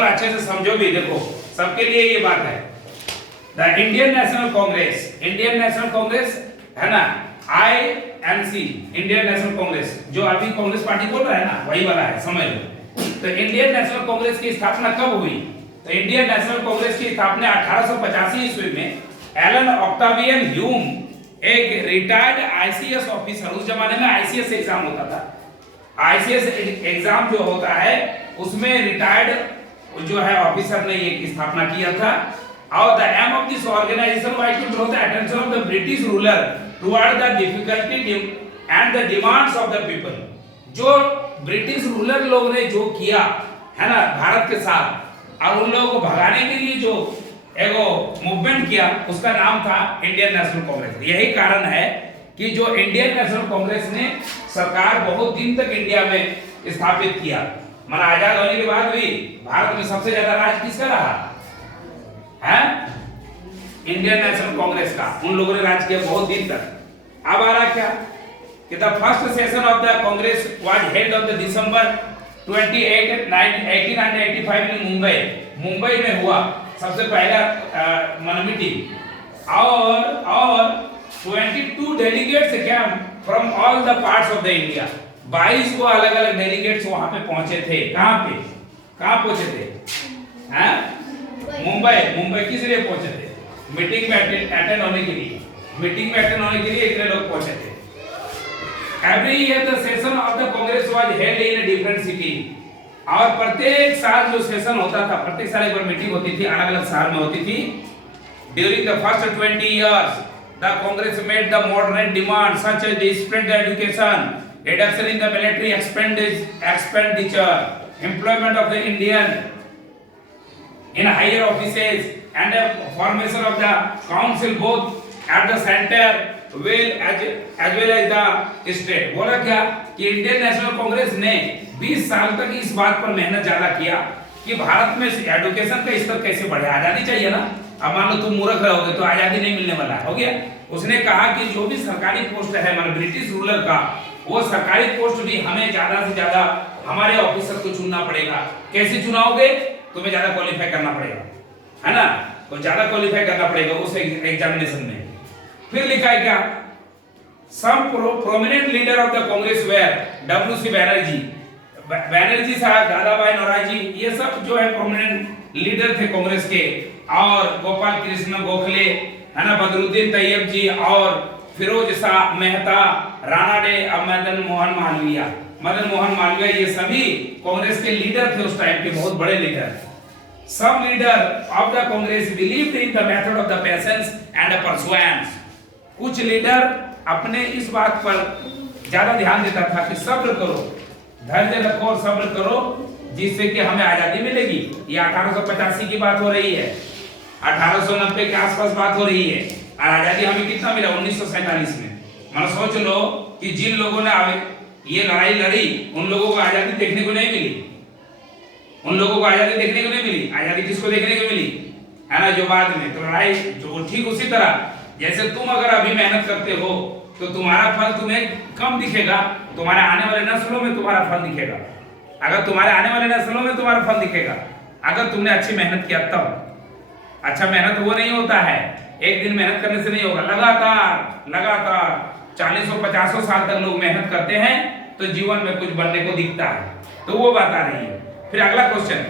और अच्छे से समझो भी, देखो सबके लिए ये बात है। द इंडियन नेशनल कांग्रेस है ना, INC, इंडियन नेशनल कांग्रेस, जो अभी कांग्रेस पार्टी बोल रहा है ना, वही वाला है, समझ लो। तो इंडियन नेशनल कांग्रेस की स्थापना कब हुई? तो इंडियन नेशनल कांग्रेस की स्थापना 1885 ईस्वी में एलन ऑक्टावियन ह्यूम, एक रिटायर्ड ICS ऑफिसर, उस जमाने में ICS एग्जाम होता था, ICS एग्जाम जो होता है उसमें रिटायर्ड जो है ऑफिसर ने ये स्थापना किया था। और the aim of this organisation was to draw the attention of the British ruler toward the difficulty and the demands of the people. जो ब्रिटिश रूलर लोग ने जो किया है ना भारत के साथ, और उन लोगों को भगाने के लिए जो एगो मूवमेंट किया, उसका नाम था इंडियन नेशनल कांग्रेस। यही कारण है कि जो इंडियन नेशनल कांग्रेस ने सरकार बहुत दिन तक इंडिया में स्थापित किया। माना आजाद होने के बाद भी भारत में सबसे ज्यादा राज किसका रहा है? इंडियन नेशनल कांग्रेस का। उन लोगों ने राज किया बहुत दिन तक। अब आ रहा क्या कि the first session of the Congress was held on the December 28, 1885 in Mumbai में हुआ सबसे पहला मीटिंग। और 22 delegates came from all the parts of the India. 22 को अलग अलग डेलीगेट्स वहां पे पहुंचे थे। कहां पहुंचे थे? हैं? मुंबई किस लिए पहुंचे थे? मीटिंग में अटेंड होने के लिए। इतने लोग पहुंचे थे। Every year the session of the Congress was held in a different city. और प्रत्येक साल जो सेशन होता था, प्रत्येक साल एक बार मीटिंग होती थी, अलग अलग शहर में होती थी। During the first 20 years the Congress made the moderate demand such as the spread education, reduction in the military expenditure, employment of the Indian in higher offices, and the formation of the council both at the center as well as the state। बोला क्या कि Indian national Congress ने 20 साल तक इस बात पर मेहनत ज्यादा किया कि भारत में एजुकेशन का स्तर कैसे बढ़े। आजादी चाहिए ना। अब मान लो तुम मूर्ख रहोगे तो आजादी नहीं मिलने वाला है, हो गया। उसने कहा कि जो भी सरकारी पोस्ट है मतलब ब्रिटिश रूलर का, वो सरकारी पोस्ट भी हमें ज्यादा से ज्यादा हमारे ऑफिसर को चुनना पड़ेगा। कैसे चुनाओगे? तुम्हें ज्यादा क्वालिफाई करना पड़ेगा, है ना, तो ज्यादा क्वालिफाई करना पड़ेगा उस एग्जामिनेशन में। फिर लिखा है क्या? Some prominent leader of the Congress were WC Banerjee साहब, दादा भाई नौरोजी, ये सब जो है प्रोमिनेंट लीडर थे कांग्रेस के। और गोपाल कृष्ण गोखले, है ना, बदरुद्दीन तैयब जी, और फिरोज शाह मेहता, राणा डे, मदन मोहन मालवीय, ये सभी कांग्रेस के लीडर थे उस टाइम के, बहुत बड़े लीडर। सब leader of the Congress believed in the method of the patience and pursuance. कुछ लीडर अपने इस बात पर ज्यादा ध्यान देता था कि सब्र करो, धैर्य रखो और सब्र करो, जिससे कि हमें आजादी मिलेगी। ये 1885 की बात हो रही है, 1890 के आसपास बात हो रही है। और आजादी हमें कितना मिला? 1947 में। मतलब सोच लो कि जिन लोगों ने ये लड़ाई लड़ी, उन लोगों को आजादी देखने को नहीं मिली। आजादी किसको देखने को मिली? है ना, जो बाद में। तो लड़ाई जो ठीक उसी तरह जैसे तुम अगर अभी मेहनत करते हो तो तुम्हारा फल तुम्हें कम दिखेगा, तुम्हारे आने वाले नस्लों में तुम्हारा फल दिखेगा। अगर तुमने अच्छी मेहनत किया तब। अच्छा मेहनत वो नहीं होता है, एक दिन मेहनत करने से नहीं होगा। लगातार 40-50 साल तक लोग मेहनत करते हैं तो जीवन में कुछ बनने को दिखता है। तो वो बात आ रही है। फिर अगला क्वेश्चन,